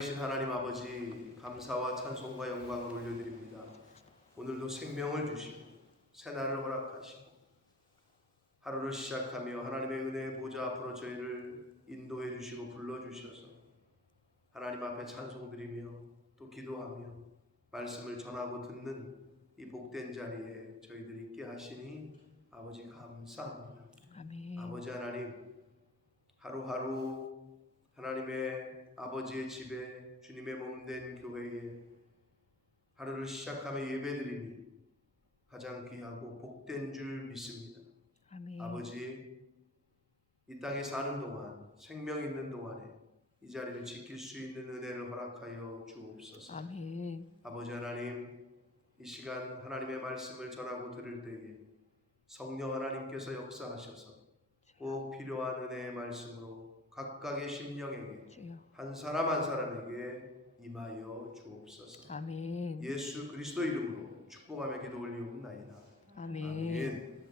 신 하나님 아버지, 감사와 찬송과 영광을 올려드립니다. 오늘도 생명을 주시고 새날을 허락하시고 하루를 시작하며 하나님의 은혜의 보좌 앞으로 저희를 인도해 주시고 불러주셔서 하나님 앞에 찬송드리며 또 기도하며 말씀을 전하고 듣는 이 복된 자리에 저희들 있게 하시니 아버지 감사합니다. 아멘. 아버지 하나님, 하루하루 하나님의 아버지의 집에 주님의 몸된 교회에 하루를 시작하며 예배드리니 가장 귀하고 복된 줄 믿습니다. 아멘. 아버지, 이 땅에 사는 동안, 생명 있는 동안에 이 자리를 지킬 수 있는 은혜를 허락하여 주옵소서. 아멘. 아버지 하나님, 이 시간 하나님의 말씀을 전하고 들을 때에 성령 하나님께서 역사하셔서 꼭 필요한 은혜의 말씀으로 각각의 심령에게 주여. 한 사람 한 사람에게 임하여 주옵소서. 아멘. 예수 그리스도 이름으로 축복하며 기도 올리옵나이다. 아멘. 아멘.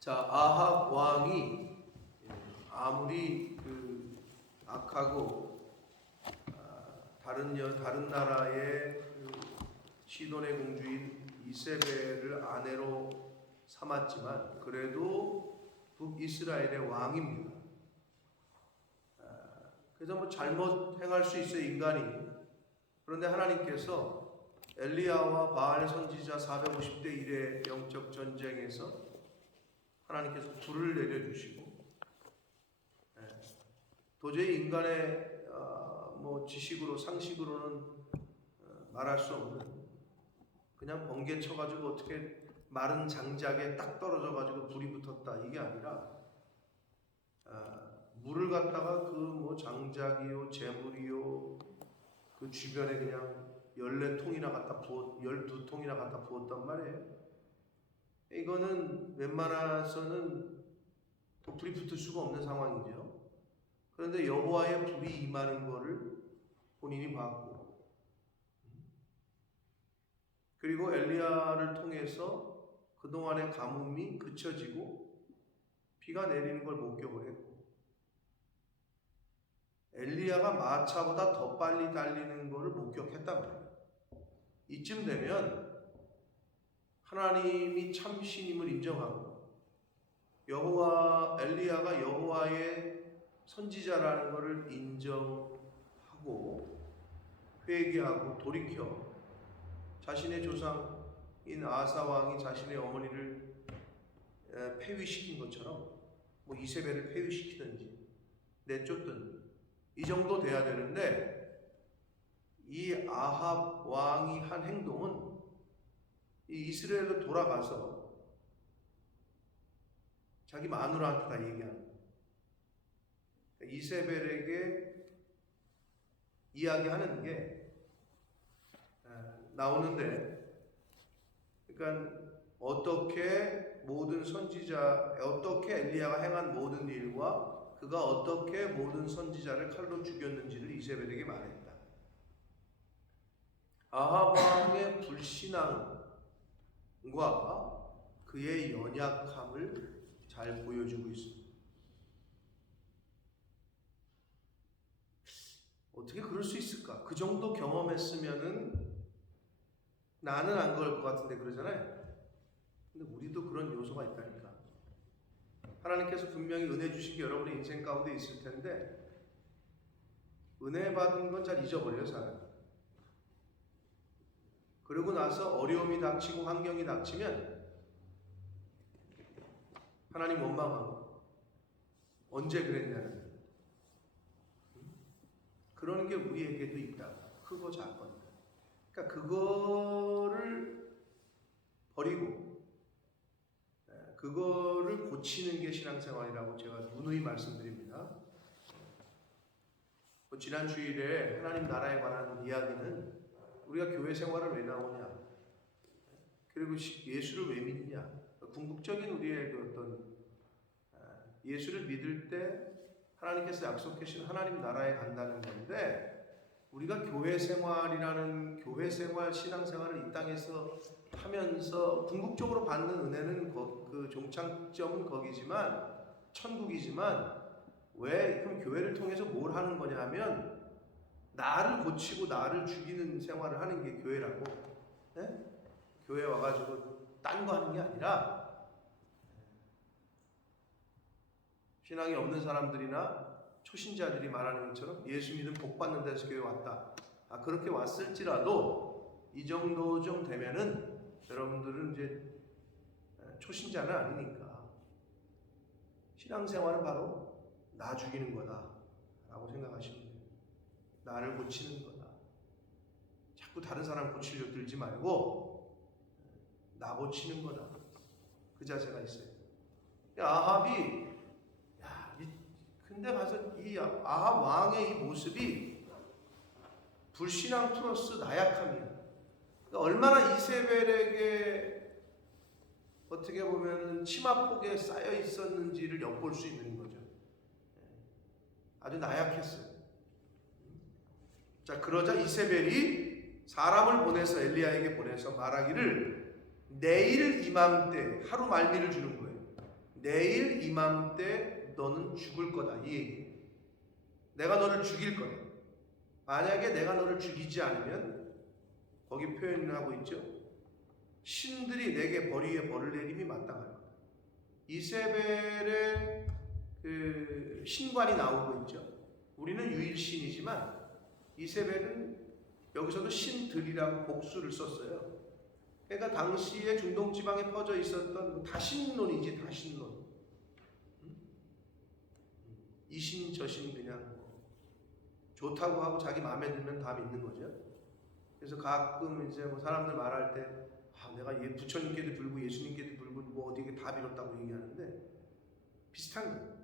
자, 아합 왕이 아무리 악하고 다른 나라의 시돈의 공주인 이세벨을 아내로 삼았지만 그래도 북이스라엘의 왕입니다. 그래서 뭐 잘못 행할 수 있어요, 인간이. 그런데 하나님께서 엘리야와 바알 선지자 450대 1의 영적 전쟁에서 하나님께서 불을 내려주시고, 도저히 인간의 뭐 지식으로 상식으로는 말할 수 없는, 그냥 번개 쳐가지고 어떻게 마른 장작에 딱 떨어져가지고 불이 붙었다, 이게 아니라 물을 갖다가 그 뭐 장작이요 재물이요 그 주변에 그냥 14통이나 갖다 부었, 12통이나 갖다 부었단 말이에요. 이거는 웬만해서는 불이 붙을 수가 없는 상황이죠. 그런데 여호와의 불이 임하는 거를 본인이 봤고, 그리고 엘리야를 통해서 그동안의 가뭄이 그쳐지고 비가 내리는 걸 목격을 했고, 엘리야가 마차보다 더 빨리 달리는 것을 목격했단 말이에요. 이쯤 되면 하나님이 참 신임을 인정하고 엘리야가 여호와의 선지자라는 것을 인정하고 회개하고 돌이켜 자신의 조상인 아사 왕이 자신의 어머니를 폐위시킨 것처럼 뭐 이세벨을 폐위시키든지 내쫓든지 이 정도 돼야 되는데, 이 아합 왕이 한 행동은 이 이스라엘로 돌아가서 자기 마누라한테 다 얘기하는 거예요. 이세벨에게 이야기하는 게 나오는데, 그러니까 어떻게 엘리야가 행한 모든 일과 그가 어떻게 모든 선지자를 칼로 죽였는지를 이세벨에게 말했다. 아합 왕의 불신앙과 그의 연약함을 잘 보여주고 있습니다. 어떻게 그럴 수 있을까? 그 정도 경험했으면은 나는 안 그럴 것 같은데 그러잖아요. 근데 우리도 그런 요소가 있다니까. 하나님께서 분명히 은혜 주신 게 여러분의 인생 가운데 있을 텐데, 은혜 받은 건 잘 잊어버려요, 사람이. 그러고 나서 어려움이 닥치고 환경이 닥치면 하나님 원망하고 언제 그랬냐는, 그러는 게 우리에게도 있다. 크고 작건. 그러니까 그거를 버리고 그거를 고치는 게 신앙생활이라고 제가 누누이 말씀드립니다. 지난 주일에 하나님 나라에 관한 이야기는 우리가 교회 생활을 왜 나오냐, 그리고 예수를 왜 믿냐, 궁극적인 우리의 그 어떤 예수를 믿을 때 하나님께서 약속해 주신 하나님 나라에 간다는 건데, 우리가 교회 생활, 신앙생활을 이 땅에서 하면서 궁극적으로 받는 은혜는 그 종착점은 거기지만, 천국이지만, 왜 그럼 교회를 통해서 뭘 하는 거냐 하면 나를 고치고 나를 죽이는 생활을 하는 게 교회라고. 네? 교회 와가지고 딴 거 하는 게 아니라 신앙이 없는 사람들이나 초신자들이 말하는 것처럼 예수 믿으면 복 받는다 해서 교회 왔다. 그렇게 왔을지라도 이 정도 좀 되면은 여러분들은 이제 초신자는 아니니까 신앙생활은 바로 나 죽이는 거다 라고 생각하시면 돼요. 나를 고치는 거다. 자꾸 다른 사람 고치려 들지 말고 나 고치는 거다. 그 자세가 있어요. 아합이 근데 가서 이 아합 왕의 이 모습이 불신앙 플러스 나약함이야. 그러니까 얼마나 이세벨에게 어떻게 보면 치마폭에 쌓여 있었는지를 엿볼 수 있는 거죠. 아주 나약했어요. 자, 그러자 이세벨이 사람을 보내서 엘리야에게 보내서 말하기를 내일 이맘때 하루 말미를 주는 거예요. 내일 이맘때 너는 죽을 거다 이 얘기. 내가 너를 죽일 거다. 만약에 내가 너를 죽이지 않으면 거기 표현하고 있죠. 신들이 내게 벌 위에 벌을 내림이 마땅할 거다. 이세벨의 그 신관이 나오고 있죠. 우리는 유일신이지만 이세벨은 여기서도 신들이라고 복수를 썼어요. 그러니까 당시에 중동 지방에 퍼져 있었던 다신론이지 다신론. 이신 저신 그냥 좋다고 하고 자기 마음에 들면 다 믿는 거죠. 그래서 가끔 이제 뭐 사람들 말할 때 내가 부처님께도 빌고 예수님께도 빌고 뭐 어디에 다 빌었다고 얘기하는데 비슷한 거예요.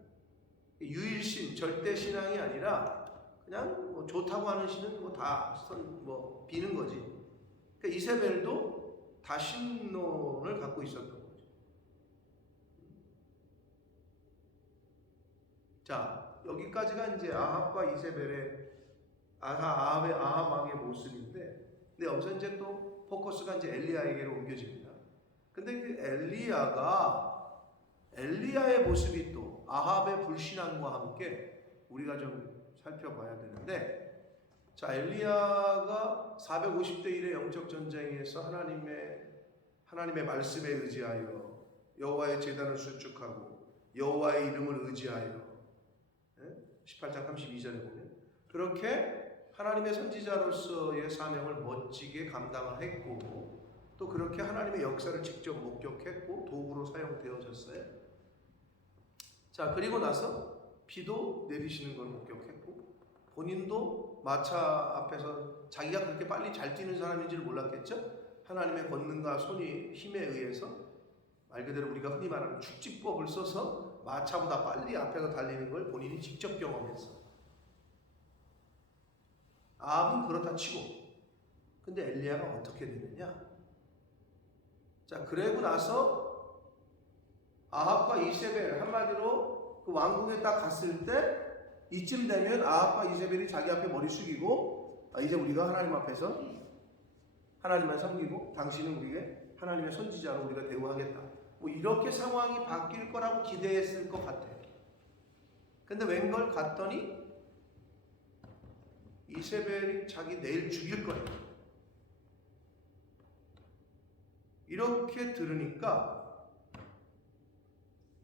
유일신 절대 신앙이 아니라 그냥 뭐 좋다고 하는 신은 뭐 다 비는 거지. 그러니까 이세벨도 다신론을 갖고 있었던 거죠. 자, 여기까지가 이제 아합과 이세벨의 아합 왕의 모습인데, 근데 여기서 이제 또 포커스가 이제 엘리야에게로 옮겨집니다. 근데 그 엘리야의 모습이 또 아합의 불신앙과 함께 우리가 좀 살펴봐야 되는데, 자, 엘리야가 450대 1의 영적 전쟁에서 하나님의 말씀에 의지하여 여호와의 제단을 수축하고 여호와의 이름을 의지하여 18장 32절에 보면 그렇게 하나님의 선지자로서의 사명을 멋지게 감당을 했고 또 그렇게 하나님의 역사를 직접 목격했고 도구로 사용되어졌어요. 자, 그리고 나서 비도 내리시는 걸 목격했고 본인도 마차 앞에서 자기가 그렇게 빨리 잘 뛰는 사람인지를 몰랐겠죠. 하나님의 권능과 손이 힘에 의해서 말 그대로 우리가 흔히 말하는 축지법을 써서 마차보다 빨리 앞에서 달리는 걸 본인이 직접 경험했어. 아합은 그렇다 치고 근데 엘리야가 어떻게 되느냐. 자, 그러고 나서 아합과 이세벨 한마디로 그 왕궁에 딱 갔을 때 이쯤 되면 아합과 이세벨이 자기 앞에 머리 숙이고 이제 우리가 하나님 앞에서 하나님만 섬기고 당신은 우리에게 하나님의 선지자로 우리가 대우하겠다. 뭐 이렇게 상황이 바뀔 거라고 기대했을 것 같아요. 근데 웬걸 갔더니 이세벨이 자기 내일 죽일 거예요. 이렇게 들으니까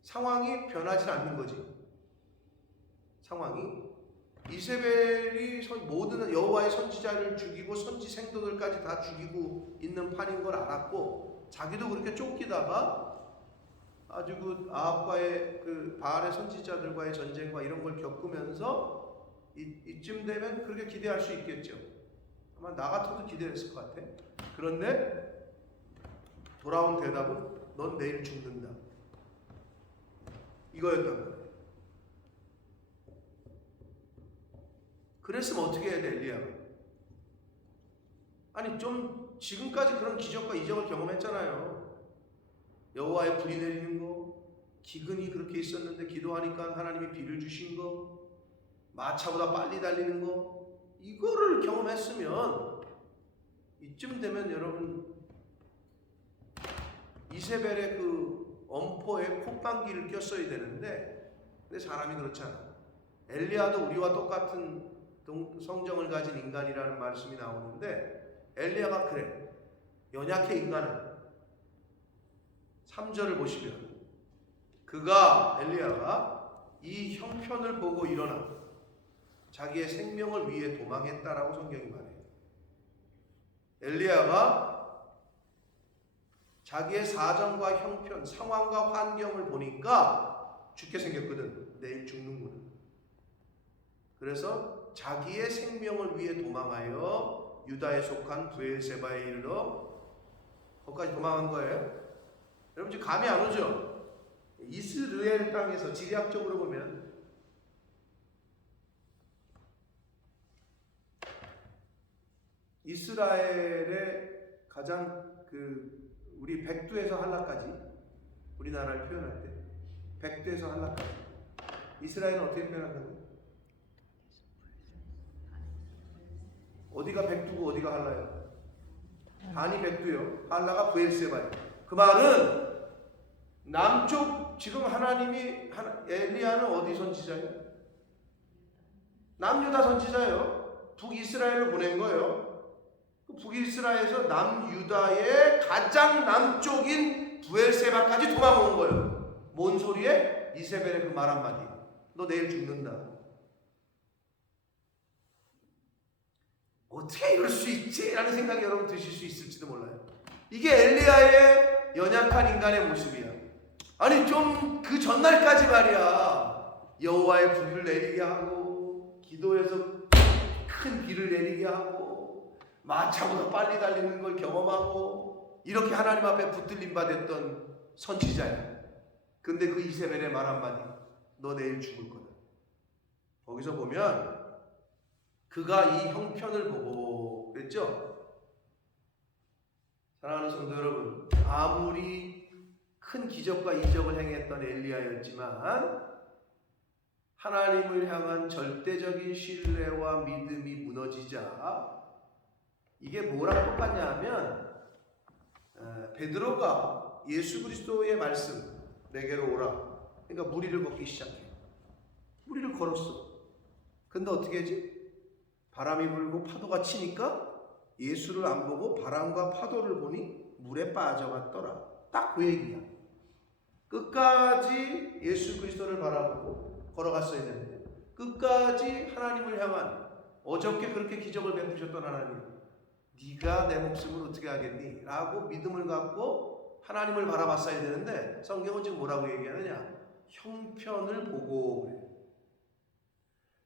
상황이 변하지 않는 거지. 상황이 이세벨이 모든 여호와의 선지자를 죽이고 선지 생도들까지 다 죽이고 있는 판인 걸 알았고 자기도 그렇게 쫓기다가 아주 그 아합과의 그 바알의 선지자들과의 전쟁과 이런 걸 겪으면서 이쯤 되면 그렇게 기대할 수 있겠죠. 아마 나 같아도 기대했을 것 같아. 그런데 돌아온 대답은 넌 내일 죽는다. 이거였던 거예요. 그랬으면 어떻게 해야 돼, 엘리야가? 아니 좀 지금까지 그런 기적과 이적을 경험했잖아요. 여호와의 불이 내리는 거, 기근이 그렇게 있었는데 기도하니까 하나님이 비를 주신 거, 마차보다 빨리 달리는 거, 이거를 경험했으면 이쯤 되면 여러분 이세벨의 그 엄포에 콧방귀를 꼈어야 되는데 근데 사람이 그렇지 않아. 엘리야도 우리와 똑같은 성정을 가진 인간이라는 말씀이 나오는데 엘리야가 그래. 연약해 인간은. 3절을 보시면 엘리야가 이 형편을 보고 일어나 자기의 생명을 위해 도망했다라고 성경이 말해요. 엘리야가 자기의 사정과 형편, 상황과 환경을 보니까 죽게 생겼거든. 내일 죽는구나. 그래서 자기의 생명을 위해 도망하여 유다에 속한 브엘세바에 이르러 거기까지 도망한 거예요. 여러분 지금 감이 안 오죠? 이스라엘 땅에서 지리학적으로 보면 이스라엘의 가장 우리 백두에서 한라까지, 우리나라를 표현할 때 백두에서 한라까지, 이스라엘은 어떻게 표현한다고요? 어디가 백두고 어디가 한라예요? 한이 백두요, 한라가 브엘세바예요. 그 말은 남쪽, 지금 하나님이 엘리야는 어디 선지자예요? 남유다 선지자예요. 북이스라엘을 보낸 거예요. 북이스라엘에서 남유다의 가장 남쪽인 브엘세바까지 도망온 거예요. 뭔 소리에? 이세벨의 그 말 한마디. 너 내일 죽는다. 어떻게 이럴 수 있지? 라는 생각이 여러분 드실 수 있을지도 몰라요. 이게 엘리야의 연약한 인간의 모습이야. 아니 좀 그 전날까지 말이야, 여호와의 불을 내리게 하고 기도해서 큰 비를 내리게 하고 마차보다 빨리 달리는 걸 경험하고 이렇게 하나님 앞에 붙들림 받았던 선지자야. 근데 그 이세벨의 말 한마디, 너 내일 죽을 거다. 거기서 보면 그가 이 형편을 보고 그랬죠? 사랑하는 성도 여러분, 아무리 큰 기적과 이적을 행했던 엘리야였지만 하나님을 향한 절대적인 신뢰와 믿음이 무너지자, 이게 뭐랑 똑같냐 하면 베드로가 예수 그리스도의 말씀, 내게로 오라, 그러니까 무리를 걷기 시작해. 무리를 걸었어. 근데 어떻게 하지? 바람이 불고 파도가 치니까 예수를 안 보고 바람과 파도를 보니 물에 빠져갔더라. 딱 그 얘기야. 끝까지 예수 그리스도를 바라보고 걸어갔어야 되는데 끝까지 하나님을 향한, 어저께 그렇게 기적을 베푸셨던 하나님, 네가 내 목숨을 어떻게 하겠니? 라고 믿음을 갖고 하나님을 바라봤어야 되는데 성경은 지금 뭐라고 얘기하느냐? 형편을 보고,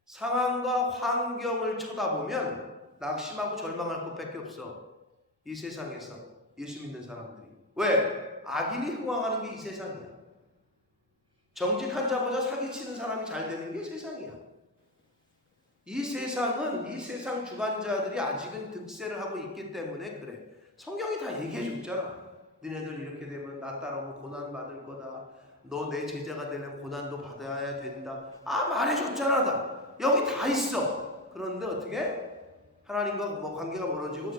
상황과 환경을 쳐다보면 낙심하고 절망할 것밖에 없어. 이 세상에서 예수 믿는 사람들이. 왜? 악인이 흥왕하는 게 이 세상이야. 정직한 자보다 사기치는 사람이 잘 되는 게 세상이야. 이 세상은, 이 세상 주관자들이 아직은 득세를 하고 있기 때문에 그래. 성경이 다 얘기해 줬잖아. 너네들 이렇게 되면 나 따라오면 고난 받을 거다. 너 내 제자가 되려면 고난도 받아야 된다. 말해줬잖아. 다 여기 다 있어. 그런데 어떻게 하나님과 관계가 멀어지고,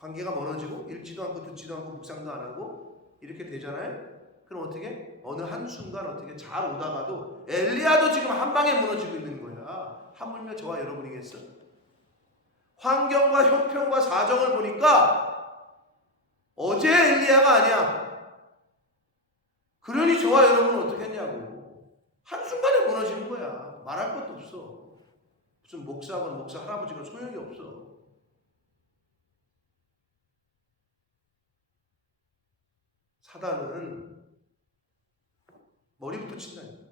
관계가 멀어지고, 읽지도 않고 듣지도 않고 묵상도 안 하고 이렇게 되잖아요. 그럼 어떻게? 어느 한순간 어떻게 잘 오다가도 엘리야도 지금 한 방에 무너지고 있는 거야. 하물며 저와 여러분이겠어? 환경과 형편과 사정을 보니까 어제 엘리야가 아니야. 그러니 저와 여러분은 어떻게 했냐고. 한순간에 무너지는 거야. 말할 것도 없어. 무슨 목사건 목사 할아버지건 소용이 없어. 사단은 머리부터 친다니까.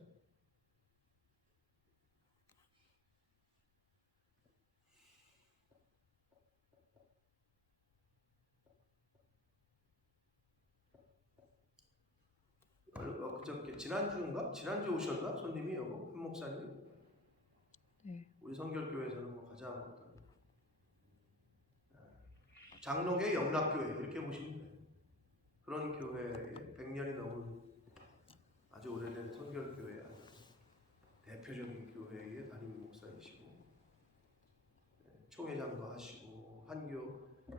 그저께 지난주인가? 지난주에 오셨나? 손님이 여보, 한 목사님. 네. 우리 성결교회에서는 가장 어떤 장로계 영락교회 이렇게 보시면 돼요. 그런 교회에 100년이 넘은 아주 오래된 성결교회 대표적인 교회의 담임 목사이시고, 총회장도 하시고,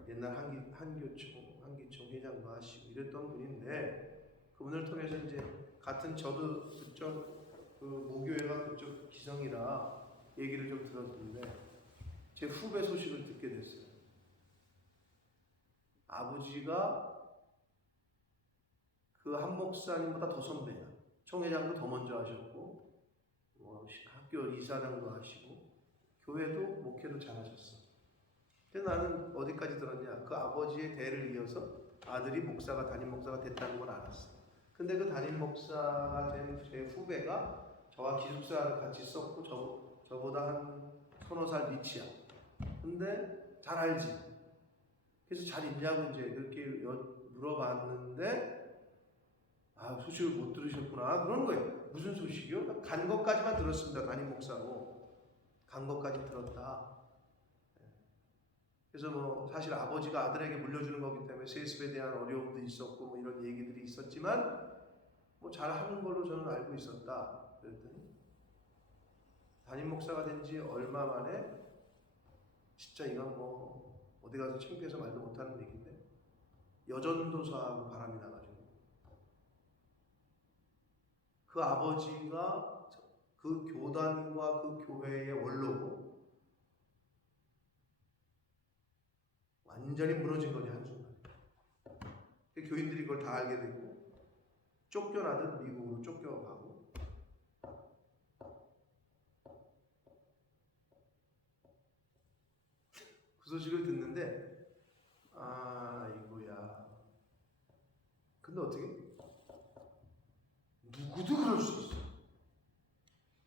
옛날 한기총 회장도 하시고 이랬던 분인데, 그분을 통해서 이제 같은 저도 그 모교회가 그쪽 기성이라 얘기를 좀 들었는데 제 후배 소식을 듣게 됐어요. 아버지가 그 한 목사님보다 더 선배야. 총회장도 더 먼저 하셨고 학교 이사장도 하시고 교회도 목회도 잘하셨어. 근데 나는 어디까지 들었냐? 그 아버지의 대를 이어서 아들이 목사가 담임 목사가 됐다는 걸 알았어. 근데 그 담임 목사가 된 제 후배가 저와 기숙사를 같이 썼고 저보다 한 서너 살 밑이야. 근데 잘 알지. 그래서 잘 있냐고 이제 그렇게 물어봤는데 소식을 못 들으셨구나 그러는 거예요. 무슨 소식이요? 간 것까지만 들었습니다. 담임 목사로 간 것까지 들었다. 그래서 뭐 사실 아버지가 아들에게 물려주는 거기 때문에 세습에 대한 어려움도 있었고 뭐 이런 얘기들이 있었지만 뭐 잘하는 걸로 저는 알고 있었다. 그랬더니 담임 목사가 된 지 얼마 만에 진짜 이건 뭐 어디 가서 창피해서 말도 못하는 얘기인데 여전도사하고 바람이 나가지고 그 아버지가 그 교단과 그 교회의 원로고 완전히 무너진 거지 한순간에. 교인들이 그걸 다 알게 되고 쫓겨나듯 미국으로 쫓겨가고 그 소식을 듣는데 이거야. 근데 어떻게? 누구도 그럴 수 있어.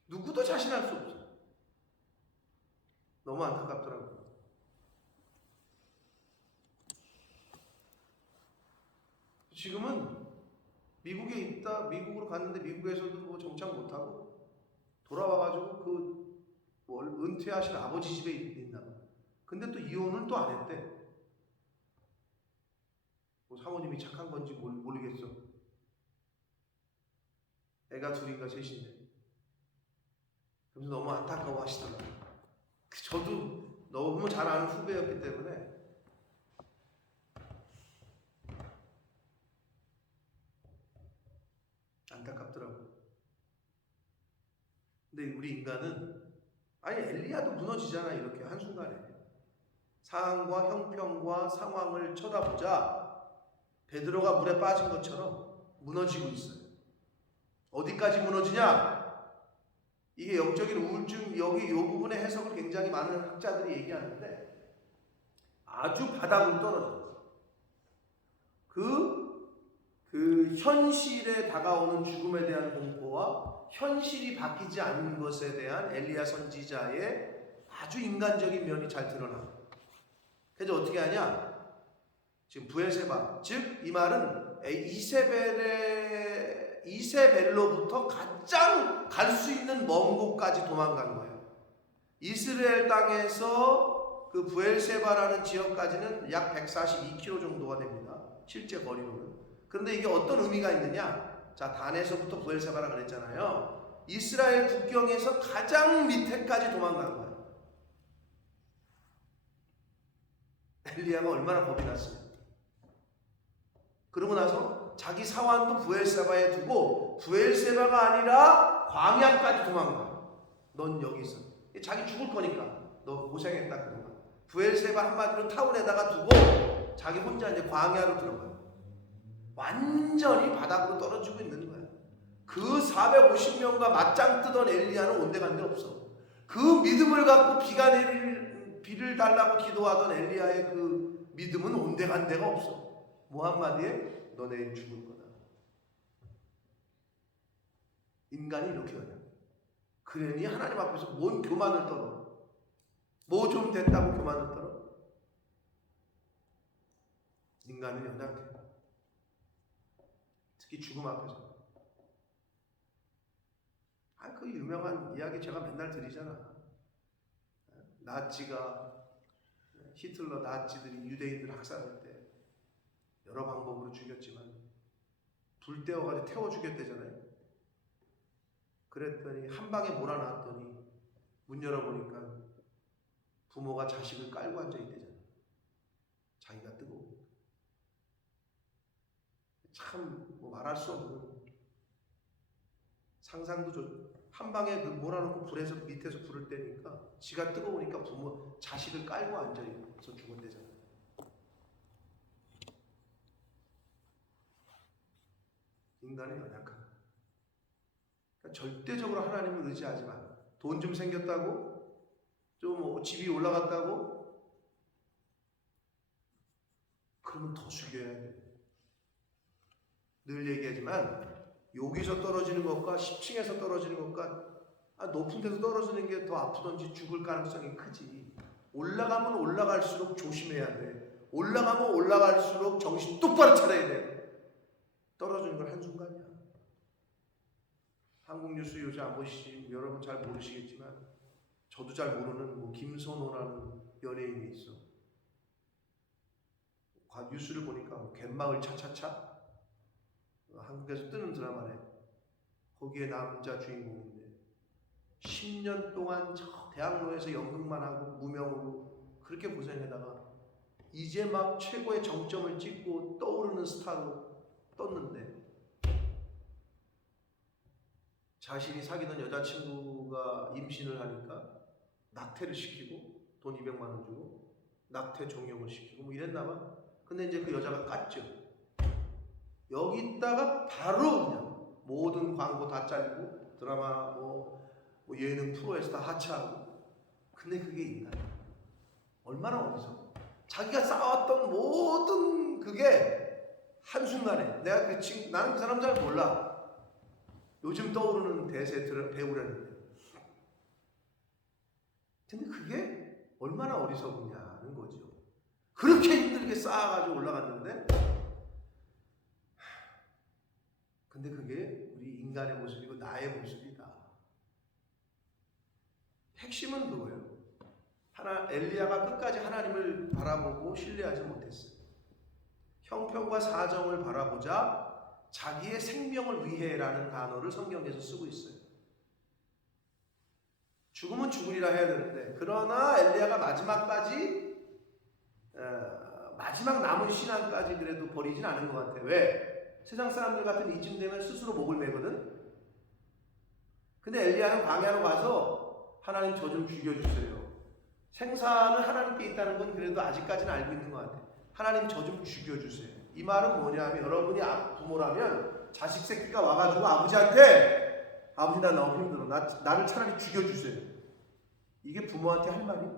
누구도 자신할 수 없어. 너무 안타깝더라고요. 지금은 미국에 있다, 미국으로 갔는데 미국에서도 뭐 정착 못하고 돌아와가지고 은퇴하신 아버지 집에 있나 봐. 근데 또 이혼을 또 안 했대. 뭐 사모님이 착한 건지 모르겠어. 애가 둘인가 셋인데. 그래서 너무 안타까워 하시더라고요. 저도 너무 잘 아는 후배였기 때문에 안타깝더라고요. 근데 우리 인간은 엘리야도 무너지잖아. 이렇게 한순간에 상황과 형편과 상황을 쳐다보자 베드로가 물에 빠진 것처럼 무너지고 있어요. 어디까지 무너지냐? 이게 영적인 우울증, 여기 이 부분의 해석을 굉장히 많은 학자들이 얘기하는데 아주 바닥으로 떨어져요. 그 현실에 다가오는 죽음에 대한 공포와 현실이 바뀌지 않는 것에 대한 엘리야 선지자의 아주 인간적인 면이 잘 드러나. 그래서 어떻게 하냐? 지금 부엘세바, 즉 이 말은 이세벨로부터 가장 갈 수 있는 먼 곳까지 도망간 거예요. 이스라엘 땅에서 그 부엘세바라는 지역까지는 약 142km 정도가 됩니다. 실제 거리로는. 그런데 이게 어떤 의미가 있느냐? 자, 단에서부터 부엘세바라 그랬잖아요. 이스라엘 국경에서 가장 밑에까지 도망간 거예요. 엘리야가 얼마나 겁이 났어요. 그러고 나서 자기 사환도 부엘세바에 두고 부엘세바가 아니라 광야까지 도망가. 넌 여기 있어. 자기 죽을 거니까 너 고생했다 그동안. 부엘세바 한마디로 타운에다가 두고 자기 혼자 이제 광야로 들어가요. 완전히 바닥으로 떨어지고 있는 거야. 그 450명과 맞짱 뜨던 엘리야는 온데간데 없어. 그 믿음을 갖고 비를 달라고 기도하던 엘리야의 그 믿음은 온데간데가 없어. 뭐 한마디에 너 내일 죽을 거다. 인간이 이렇게 하냐? 그러니 하나님 앞에서 뭔 교만을 떨어? 뭐 좀 됐다고 교만을 떨어? 인간은 연약해. 특히 죽음 앞에서. 그 유명한 이야기 제가 맨날 드리잖아. 히틀러 나치들이 유대인들 학살할 때 여러 방법으로 죽였지만 불 떼어가지고 태워 죽였대잖아요. 그랬더니 한 방에 몰아놨더니 문 열어보니까 부모가 자식을 깔고 앉아있대잖아요. 자기가 뜨거워. 참 뭐 말할 수 없는 상상도 한 방에 그 몰아놓고 불에서 밑에서 불을 떼니까 지가 뜨거우니까 부모 자식을 깔고 앉아있어서 죽었대잖아요. 인간의 연약함. 그러니까 절대적으로 하나님을 의지하지 마. 돈 좀 생겼다고, 좀 집이 올라갔다고, 그러면 더 숙여야 돼. 늘 얘기하지만 여기서 떨어지는 것과 10층에서 떨어지는 것과 높은 데서 떨어지는 게 더 아프던지 죽을 가능성이 크지. 올라가면 올라갈수록 조심해야 돼. 올라가면 올라갈수록 정신 똑바로 차려야 돼. 떨어지는 건 한순간이야. 한국 뉴스 요새 안 보시지? 여러분 잘 모르시겠지만 저도 잘 모르는 김선호라는 연예인이 있어. 뉴스를 보니까 갯마을 차차차 한국에서 뜨는 드라마네. 거기에 남자 주인공인데 10년 동안 저 대학로에서 연극만 하고 무명으로 그렇게 고생하다가 이제 막 최고의 정점을 찍고 떠오르는 스타로 떴는데 자신이 사귀던 여자친구가 임신을 하니까 낙태를 시키고 돈 200만 원 주고 낙태 종용을 시키고 뭐 이랬나 봐. 근데 이제 그 여자가 깠죠. 여기다가 바로 그냥 모든 광고 다 잘리고 드라마 뭐 예능 프로에서 다 하차하고. 근데 그게 인간이야. 얼마나 어디서 자기가 쌓아왔던 모든 그게 한순간에 내가 나는 그 사람 잘 몰라. 요즘 떠오르는 대세 배우라는데. 근데 그게 얼마나 어리석으냐는 거죠. 그렇게 힘들게 쌓아가지고 올라갔는데 근데 그게 우리 인간의 모습이고 나의 모습이다. 핵심은 그거예요. 엘리야가 끝까지 하나님을 바라보고 신뢰하지 못했어요. 형편과 사정을 바라보자 자기의 생명을 위해라는 단어를 성경에서 쓰고 있어요. 죽으면 죽으리라 해야 되는데 그러나 엘리야가 마지막 남은 신앙까지 그래도 버리진 않은 것 같아요. 왜? 세상 사람들 같은 이쯤 되면 스스로 목을 매거든. 근데 엘리야는 광야로 가서 하나님 저 좀 죽여주세요. 생사는 하나님께 있다는 건 그래도 아직까지는 알고 있는 것 같아요. 하나님 저 좀 죽여주세요. 이 말은 뭐냐면 여러분이 부모라면 자식 새끼가 와가지고 아버지한테 아버지 나 너무 힘들어. 나를 차라리 죽여주세요. 이게 부모한테 할 말이?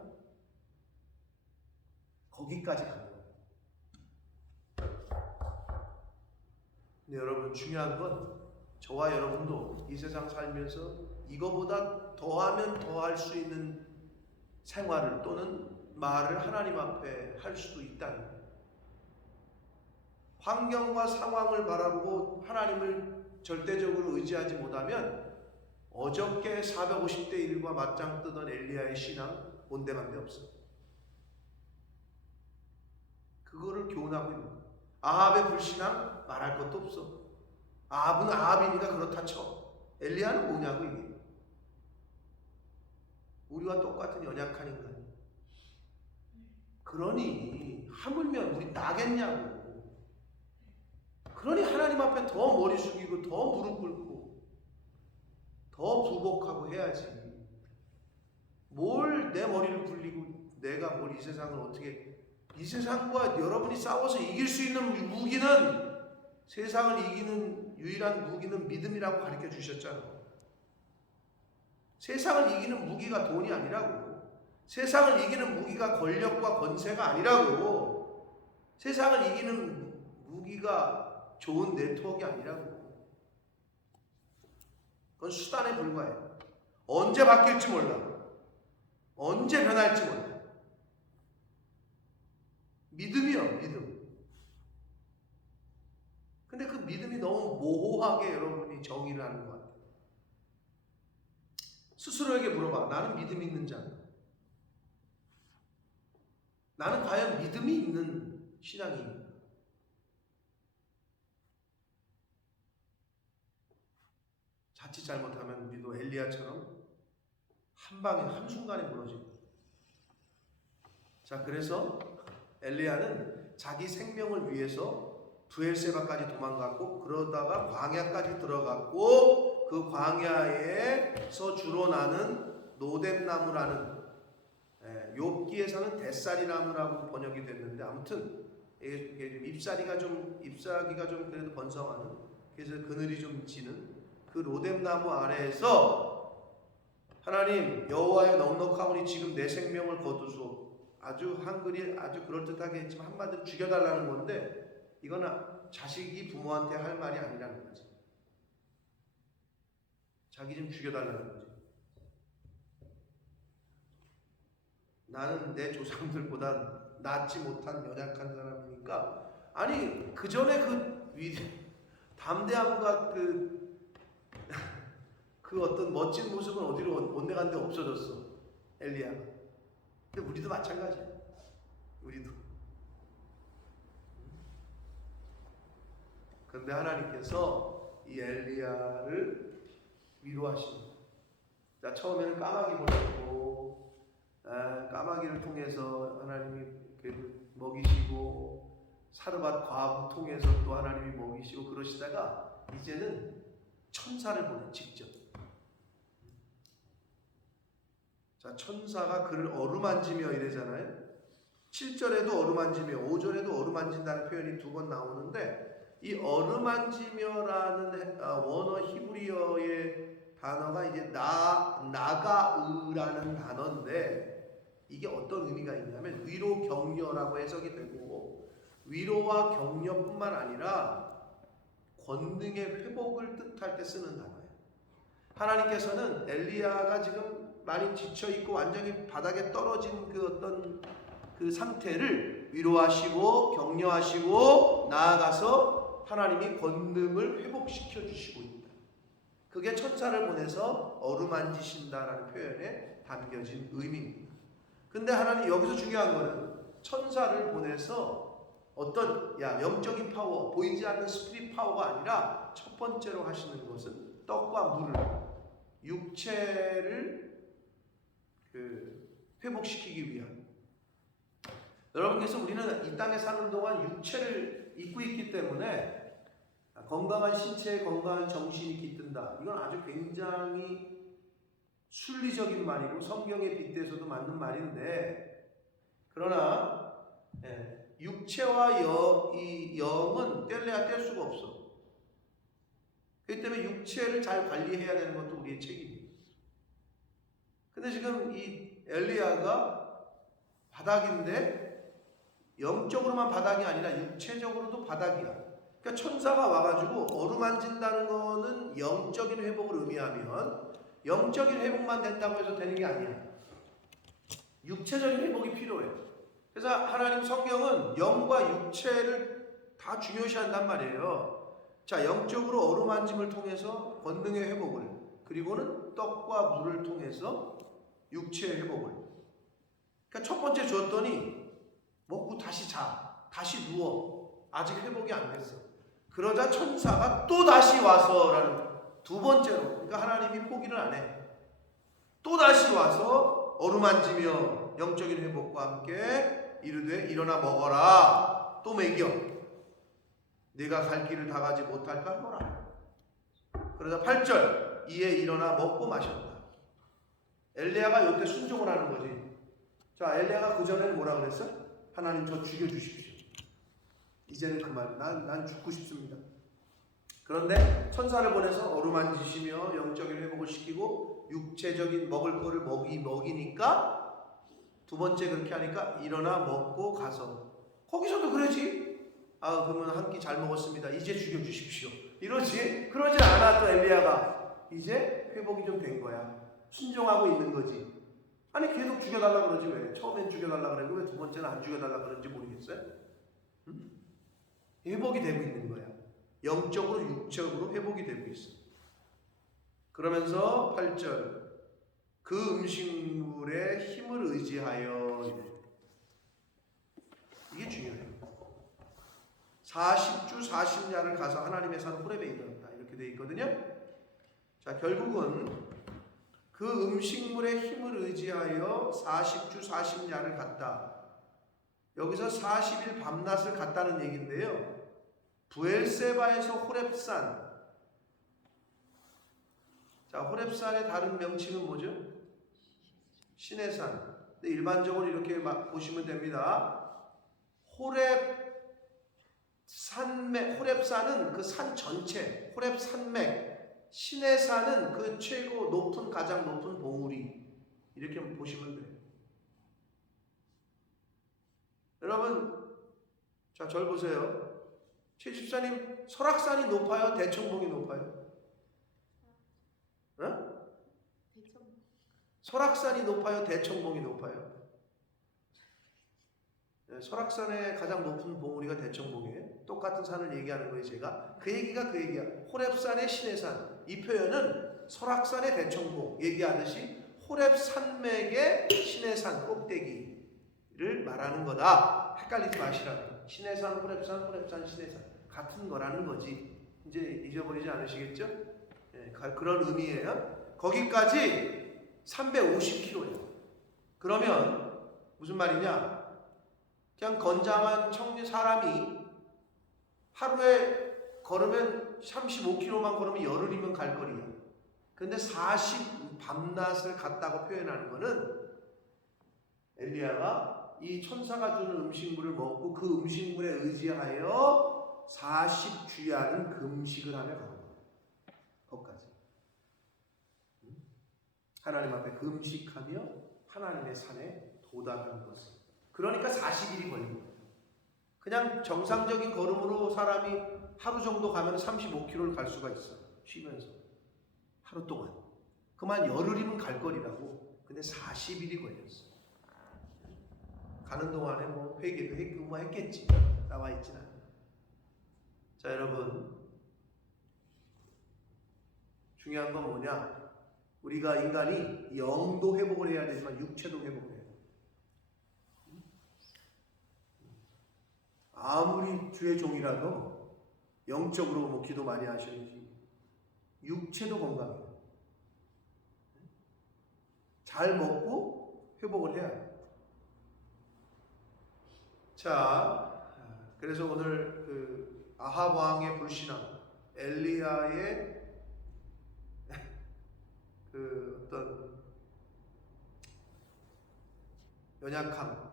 거기까지 가는 거예요. 근데 여러분 중요한 건 저와 여러분도 이 세상 살면서 이거보다 더하면 더할 수 있는 생활을 또는 말을 하나님 앞에 할 수도 있다는 거예요. 환경과 상황을 바라보고 하나님을 절대적으로 의지하지 못하면 어저께 450대 1과 맞짱 뜨던 엘리야의 신앙 온데간데 없어. 그거를 교훈하고 있는 거예요. 아합의 불신앙 말할 것도 없어. 아합은 아합이니까 그렇다 쳐. 엘리야는 뭐냐고 이게. 우리와 똑같은 연약한 인간. 그러니 하물며 우리 나겠냐고. 그러니 하나님 앞에 더 머리 숙이고 더 무릎 꿇고 더 부복하고 해야지. 뭘 내 머리를 굴리고 내가 뭘 이 세상을 어떻게. 이 세상과 여러분이 싸워서 이길 수 있는 무기는 세상을 이기는 유일한 무기는 믿음이라고 가르쳐 주셨잖아. 세상을 이기는 무기가 돈이 아니라고. 세상을 이기는 무기가 권력과 권세가 아니라고. 세상을 이기는 무기가 좋은 네트워크가 아니라고. 그건 수단에 불과해요. 언제 바뀔지 몰라. 언제 변할지 몰라. 믿음이요, 믿음. 근데 그 믿음이 너무 모호하게 여러분이 정의를 하는 것 같아요. 스스로에게 물어봐. 나는 믿음이 있는 자인가? 나는 과연 믿음이 있는 신앙인가? 자칫 잘못하면 우리도 엘리야처럼 한 방에 한순간에 무너지고. 자, 그래서 엘리야는 자기 생명을 위해서 브엘세바까지 도망갔고 그러다가 광야까지 들어갔고 그 광야에서 주로 나는 노뎀나무라는, 욥기에서는 데살이나무라고 번역이 됐는데, 아무튼 이게 좀 잎사귀가 좀 그래도 번성하는, 그래서 그늘이 좀 지는 그 로뎀나무 아래에서 하나님 여호와의 넉넉하오니 지금 내 생명을 거두소. 아주 한글이 아주 그럴듯하게 했지만 한마디로 죽여달라는 건데, 이거는 자식이 부모한테 할 말이 아니라는 거지. 자기 좀 죽여달라는 거지. 나는 내 조상들보다 낫지 못한 연약한 사람이니까. 아니 그 전에 그 담대함과 그 어떤 멋진 모습은 어디로 온데간데 없어졌어, 엘리야가. 근데 우리도 마찬가지야. 우리도. 그런데 하나님께서 이 엘리야를 위로하십니다. 자, 처음에는 까마귀 보내고, 까마귀를 통해서 하나님이 먹이시고, 사르밧 과부 통해서 또 하나님이 먹이시고 그러시다가 이제는 천사를 보내, 직접. 자, 천사가 그를 어루만지며 이래잖아요. 7절에도 어루만지며 5절에도 어루만진다는 표현이 2번 나오는데, 이 어루만지며라는 원어 히브리어의 단어가 이제 나가으라는 단어인데, 이게 어떤 의미가 있냐면 위로 격려라고 해석이 되고, 위로와 격려뿐만 아니라 권능의 회복을 뜻할 때 쓰는 단어예요. 하나님께서는 엘리야가 지금 많이 지쳐있고 완전히 바닥에 떨어진 그 어떤 그 상태를 위로하시고 격려하시고 나아가서 하나님이 권능을 회복시켜 주시고 있다. 그게 천사를 보내서 어루만지신다라는 표현에 담겨진 의미입니다. 근데 하나님 여기서 중요한 거는 천사를 보내서 어떤 영적인 파워, 보이지 않는 스피릿 파워가 아니라 첫 번째로 하시는 것은 떡과 물을, 육체를 회복시키기 위한. 여러분께서 우리는 이 땅에 사는 동안 육체를 입고 있기 때문에 건강한 신체에 건강한 정신이 깃든다. 이건 아주 굉장히 순리적인 말이고 성경에 빗대서도 맞는 말인데, 그러나 육체와 이 영은 뗄래야 뗄 수가 없어. 그렇기 때문에 육체를 잘 관리해야 되는 것도 우리의 책임이에요. 근데 지금 이 엘리야가 바닥인데 영적으로만 바닥이 아니라 육체적으로도 바닥이야. 그러니까 천사가 와가지고 어루만진다는 거는 영적인 회복을 의미하면, 영적인 회복만 된다고 해서 되는 게 아니야. 육체적인 회복이 필요해. 그래서 하나님 성경은 영과 육체를 다 중요시한단 말이에요. 자, 영적으로 어루만짐을 통해서 권능의 회복을, 그리고는 떡과 물을 통해서 육체의 회복을. 그러니까 첫 번째 줬더니 먹고 다시 자, 다시 누워. 아직 회복이 안 됐어. 그러자 천사가 또 다시 와서라는 두 번째로, 그러니까 하나님이 포기를 안 해. 또 다시 와서 어루만지며 영적인 회복과 함께 이르되 일어나 먹어라. 또 먹여. 네가 갈 길을 다 가지 못할까 하노라. 그러자 8절 이에 일어나 먹고 마셨다. 엘리야가 이때 순종을 하는 거지. 자, 엘리야가 그 전에는 뭐라 그랬어? 하나님 저 죽여주십시오. 이제는 그만. 난 죽고 싶습니다. 그런데 천사를 보내서 어루만지시며 영적인 회복을 시키고 육체적인 먹을 거를 먹이니까 두 번째 그렇게 하니까 일어나 먹고 가서. 거기서도 그러지. 그러면 한 끼 잘 먹었습니다. 이제 죽여주십시오. 이러지? 그러지 않아. 또 엘리야가 이제 회복이 좀 된 거야. 순종하고 있는 거지. 아니 계속 죽여달라 그러지 왜? 처음엔 죽여달라 그러고 왜 두 번째는 안 죽여달라 그런지 모르겠어요? 응? 회복이 되고 있는 거야. 영적으로 육적으로 회복이 되고 있어. 그러면서 8절 그 음식물의 힘을 의지하여, 이게 중요해요. 40주 40야를 가서 하나님의 산 호렙에 이르렀다. 이렇게 되어 있거든요. 자, 결국은 그 음식물의 힘을 의지하여 40주 40야를 갔다. 여기서 40일 밤낮을 갔다는 얘기인데요. 부엘세바에서 호렙산, 자, 호렙산의 다른 명칭은 뭐죠? 시내산. 근데 일반적으로 이렇게 막 보시면 됩니다. 호렙산은 그 산 전체, 호렙산맥, 시내산은 그 최고 높은 가장 높은 봉우리. 이렇게 보시면 돼요. 여러분, 자, 절 보세요. 최 집사님, 설악산이 높아요? 대청봉이 높아요? 어? 설악산이 높아요? 대청봉이 높아요? 네, 설악산의 가장 높은 봉우리가 대청봉이에요. 똑같은 산을 얘기하는 거예요. 제가 그 얘기가 그 얘기야. 호렙산의 시내산, 이 표현은 설악산의 대청봉 얘기하듯이 호렙산맥의 시내산 꼭대기를 말하는 거다. 헷갈리지 마시라고. 시내산, 호렙산, 호렙산, 시내산 같은 거라는 거지. 이제 잊어버리지 않으시겠죠? 네, 그런 의미예요. 거기까지 350km예요. 그러면 무슨 말이냐? 그냥 건장한 청년 사람이 하루에 걸으면 35km만 걸으면 열흘이면 갈 거리야. 근데 40 밤낮을 갔다고 표현하는 거는 엘리야가 이 천사가 주는 음식물을 먹고 그 음식물에 의지하여 40주야는 금식을 하며 가는 거야. 거기까지. 하나님 앞에 금식하며 하나님의 산에 도달하는 것을. 그러니까 40일이 걸린 거예요. 그냥 정상적인 걸음으로 사람이 하루 정도 가면 35km를 갈 수가 있어. 쉬면서. 하루 동안. 그만 열흘이면 갈 거리라고. 근데 40일이 걸렸어. 가는 동안에 뭐 회개도 했고 뭐 했겠지. 나와 있진 않아. 자, 여러분. 중요한 건 뭐냐? 우리가 인간이 영도 회복을 해야 되지만 육체도 회복을 해야 돼. 아무리 주의 종이라도 영적으로 뭐 기도 많이 하셔야지 육체도 건강해요. 잘 먹고 회복을 해야 돼요. 자, 그래서 오늘 그 아합 왕의 불신앙, 엘리야의 그 어떤 연약함,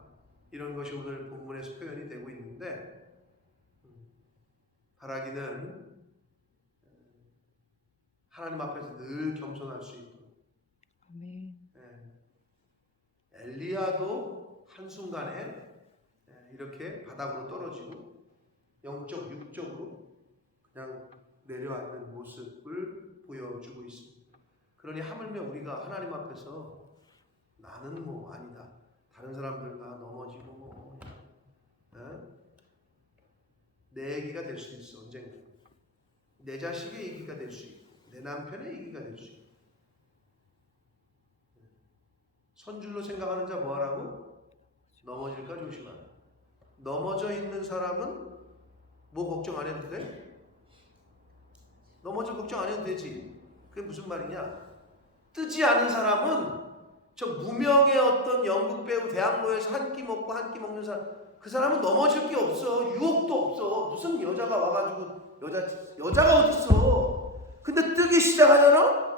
이런 것이 오늘 본문에서 표현이 되고 있는데, 바라기는 하나님 앞에서 늘 겸손할 수 있도록. 아멘. 엘리야도 한순간에 이렇게 바닥으로 떨어지고 영적, 육적으로 그냥 내려앉는 모습을 보여주고 있습니다. 그러니 하물며 우리가 하나님 앞에서 나는 뭐 아니다. 다른 사람들 다 넘어지고 뭐 내 얘기가 될 수 있어. 언젠가 내 자식의 얘기가 될 수 있고 내 남편의 얘기가 될 수 있고 선줄로 생각하는 자 뭐하라고? 넘어질까 조심하라. 넘어져 있는 사람은 뭐 걱정 안 해도 돼? 넘어질 걱정 안 해도 되지. 그게 무슨 말이냐? 뜨지 않은 사람은 저 무명의 어떤 연극 배우 대학로에서 한 끼 먹고 한 끼 먹는 사람, 그 사람은 넘어질 게 없어. 유혹도 없어. 무슨 여자가 와가지고 여자가 어딨어. 근데 뜨기 시작하잖아?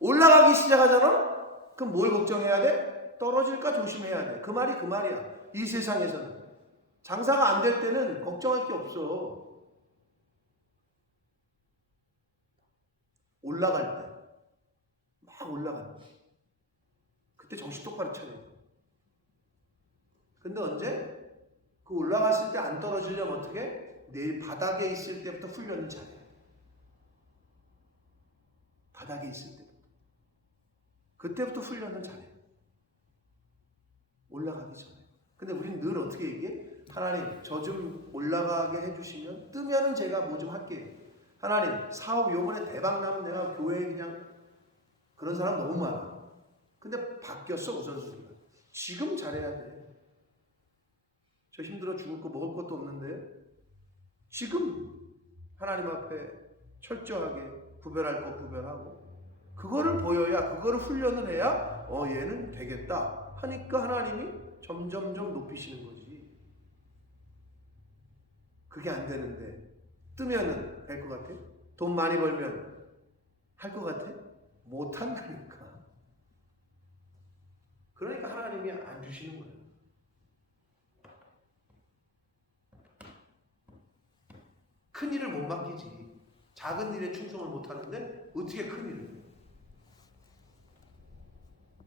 올라가기 시작하잖아? 그럼 뭘 걱정해야 돼? 떨어질까 조심해야 돼. 그 말이 그 말이야. 이 세상에서는 장사가 안 될 때는 걱정할 게 없어. 올라갈 때 막 올라간다. 그때 정신 똑바로 차려야 돼. 근데 언제? 그 올라갔을 때 안 떨어지려면 어떻게? 내일 바닥에 있을 때부터 훈련을 잘해. 바닥에 있을 때부터. 그때부터 훈련을 잘해. 올라가기 전에. 근데 우리는 늘 어떻게 얘기해? 하나님, 저 좀 올라가게 해주시면 뜨면은 제가 뭐 좀 할게요. 하나님, 사업 요번에 대박 나면 내가 교회에 그냥 그런 사람 너무 많아. 근데 바뀌었어 우선순위가. 지금 잘해야 돼. 저 힘들어 죽을 거 먹을 것도 없는데 지금 하나님 앞에 철저하게 구별할 거 구별하고 그거를 보여야, 그거를 훈련을 해야 얘는 되겠다 하니까 하나님이 점점점 높이시는 거지. 그게 안 되는데 뜨면은 될 것 같아? 돈 많이 벌면 할 것 같아? 못 한다니까. 그러니까 하나님이 안 주시는 거예요. 큰 일을 못 맡기지. 작은 일에 충성을 못 하는데 어떻게 큰 일을?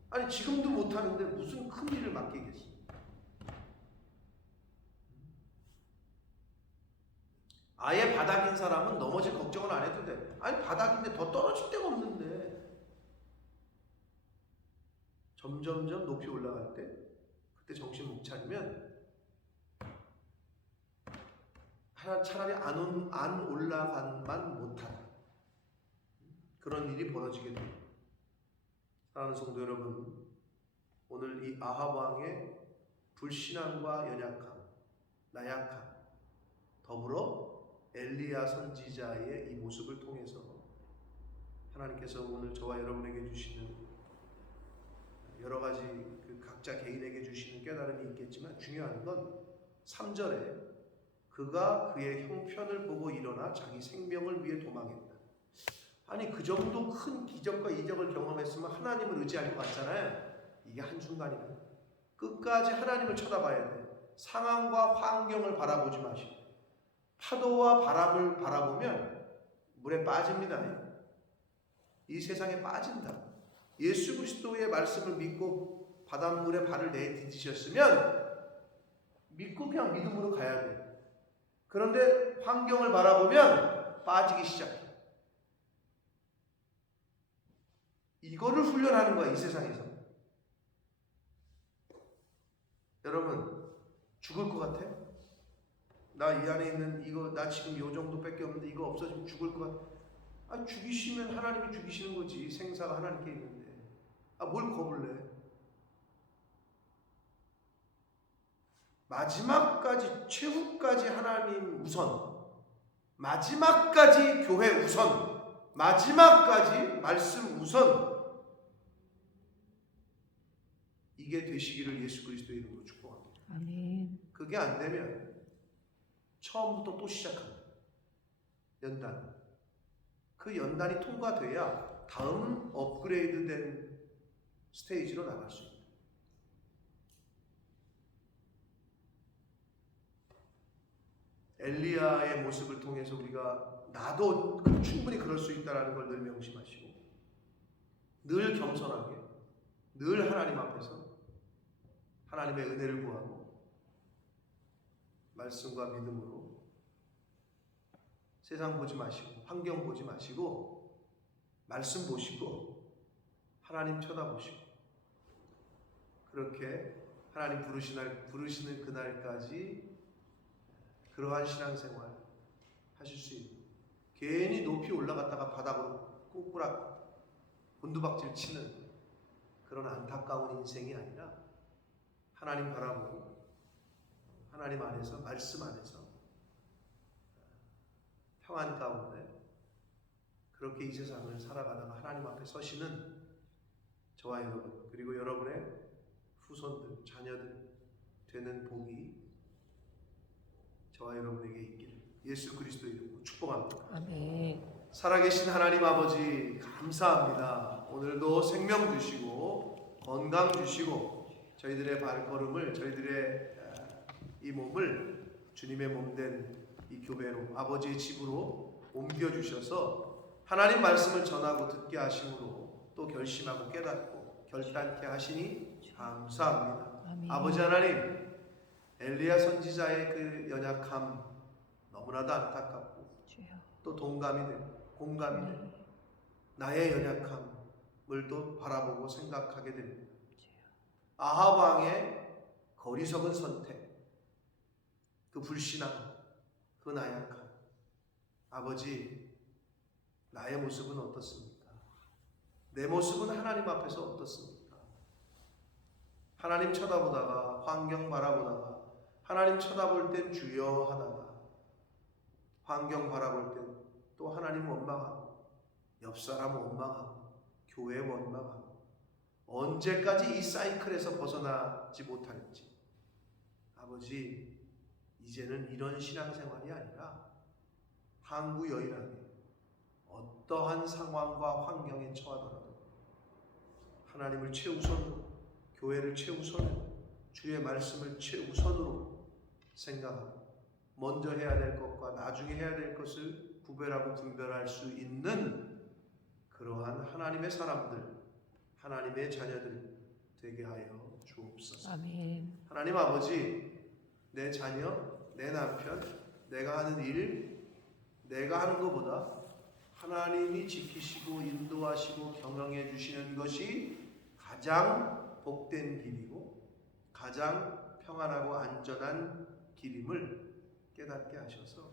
아니 지금도 못 하는데 무슨 큰 일을 맡기겠어? 아예 바닥인 사람은 넘어질 걱정을 안 해도 돼. 아니 바닥인데 더 떨어질 데가 없는데 점점점 높이 올라갈 때 그때 정신 못 차리면 차라리 안 올라간만 못하다. 그런 일이 벌어지게 됩니다. 사랑하는 성도 여러분, 오늘 이 아합 왕의 불신앙과 연약함, 나약함, 더불어 엘리야 선지자의 이 모습을 통해서 하나님께서 오늘 저와 여러분에게 주시는 여러 가지 그 각자 개인에게 주시는 깨달음이 있겠지만 중요한 건 3절에 그가 그의 형편을 보고 일어나 자기 생명을 위해 도망했다. 아니 그 정도 큰 기적과 이적을 경험했으면 하나님을 의지할 것 같잖아요. 이게 한순간이다. 끝까지 하나님을 쳐다봐야 돼. 상황과 환경을 바라보지 마시고 파도와 바람을 바라보면 물에 빠집니다. 이 세상에 빠진다. 예수 그리스도의 말씀을 믿고 바닷물에 발을 내디디셨으면 믿고 그냥 믿음으로 가야 돼. 그런데 환경을 바라보면 빠지기 시작해. 이거를 훈련하는 거야, 이 세상에서. 여러분, 죽을 것 같아? 나 이 안에 있는 이거, 나 지금 요 정도밖에 없는데 이거 없어지면 죽을 것 같아? 아, 죽이시면 하나님이 죽이시는 거지. 생사가 하나님께 있는데. 아, 뭘 겁을 내? 마지막까지, 최후까지 하나님 우선, 마지막까지 교회 우선, 마지막까지 말씀 우선, 이게 되시기를 예수 그리스도의 이름으로 축복합니다. 아멘. 그게 안 되면 처음부터 또 시작합니다. 연단. 그 연단이 통과돼야 다음 업그레이드된 스테이지로 나갈 수 있습니다. 엘리야의 모습을 통해서 우리가 나도 충분히 그럴 수 있다는 걸 늘 명심하시고 늘 겸손하게 늘 하나님 앞에서 하나님의 은혜를 구하고 말씀과 믿음으로 세상 보지 마시고 환경 보지 마시고 말씀 보시고 하나님 쳐다보시고 그렇게 하나님 부르시는 그날까지 그러한 신앙생활 하실 수 있는 괜히 높이 올라갔다가 바닥으로 꼬꾸락 곤두박질 치는 그런 안타까운 인생이 아니라 하나님 바라보고 하나님 안에서 말씀 안에서 평안 가운데 그렇게 이 세상을 살아가다가 하나님 앞에 서시는 저와 여러분 그리고 여러분의 후손들 자녀들 되는 복이 저와 여러분에게 있기를 예수 그리스도의 이름으로 축복합니다. 아멘. 살아계신 하나님 아버지 감사합니다. 오늘도 생명 주시고 건강 주시고 저희들의 발걸음을 저희들의 이 몸을 주님의 몸된 이 교회로 아버지의 집으로 옮겨주셔서 하나님 말씀을 전하고 듣게 하심으로 또 결심하고 깨닫고 결단케 하시니 감사합니다. 아멘. 아버지 하나님 엘리야 선지자의 그 연약함 너무나도 안타깝고 주여. 또 동감이 되고 공감이 되고 나의 연약함을 또 바라보고 생각하게 됩니다. 아합 왕의 거리석은 선택, 그 불신앙, 그 나약함. 아버지, 나의 모습은 어떻습니까? 내 모습은 하나님 앞에서 어떻습니까? 하나님 쳐다보다가 환경 바라보다가 하나님 쳐다볼 땐 주여 하다가 환경 바라볼 땐 또 하나님 원망하고 옆 사람 원망하고 교회 원망하고 언제까지 이 사이클에서 벗어나지 못할지 아버지 이제는 이런 신앙생활이 아니라 항구여인하게 어떠한 상황과 환경에 처하더라도 하나님을 최우선으로, 교회를 최우선으로, 주의 말씀을 최우선으로 생각하고 먼저 해야 될 것과 나중에 해야 될 것을 구별하고 분별할 수 있는 그러한 하나님의 사람들, 하나님의 자녀들 되게 하여 주옵소서. 아멘. 하나님 아버지, 내 자녀, 내 남편, 내가 하는 일, 내가 하는 것보다 하나님이 지키시고 인도하시고 경영해 주시는 것이 가장 복된 길이고 가장 평안하고 안전한 길임을 깨닫게 하셔서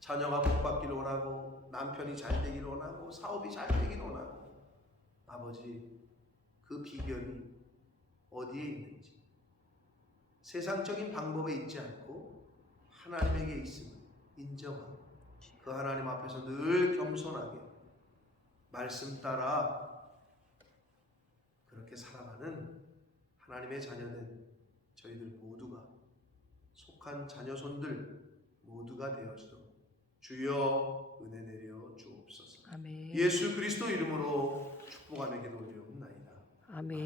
자녀가 복받기를 원하고 남편이 잘 되기를 원하고 사업이 잘 되기를 원하고 아버지, 그 비결이 어디에 있는지 세상적인 방법에 있지 않고 하나님에게 있음을 인정하고 그 하나님 앞에서 늘 겸손하게 말씀 따라 그렇게 살아가는 하나님의 자녀된 저희들 모두가 속한 자녀손들 모두가 되어주도록 주여 은혜 내려 주옵소서. 아멘. 예수 그리스도 이름으로 축복하며 기도 올리옵나이다. 아멘.